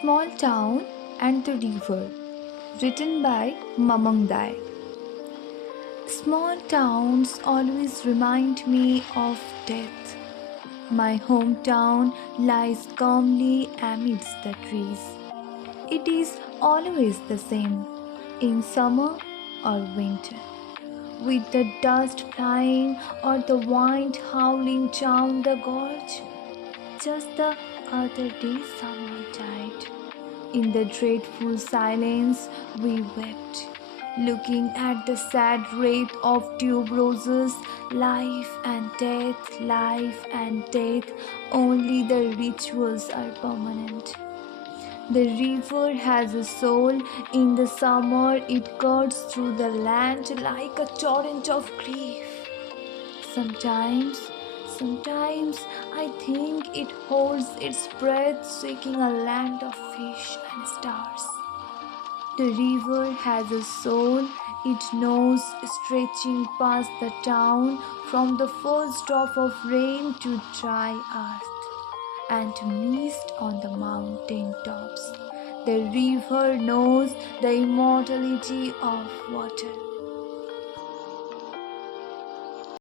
Small Town and the River, written by Mamang Dai. Small towns always remind me of death. My hometown lies calmly amidst the trees. It is always the same, in summer or winter, with the dust flying or the wind howling down the gorge. Just the other day, someone died. In the dreadful silence, we wept, looking at the sad wraith of tuberoses, life and death, only the rituals are permanent. The river has a soul. In the summer, it cuts through the land like a torrent of grief. Sometimes, sometimes I think it holds its breath, seeking a land of fish and stars. The river has a soul. It knows, stretching past the town from the first drop of rain to dry earth and mist on the mountain tops. The river knows the immortality of water.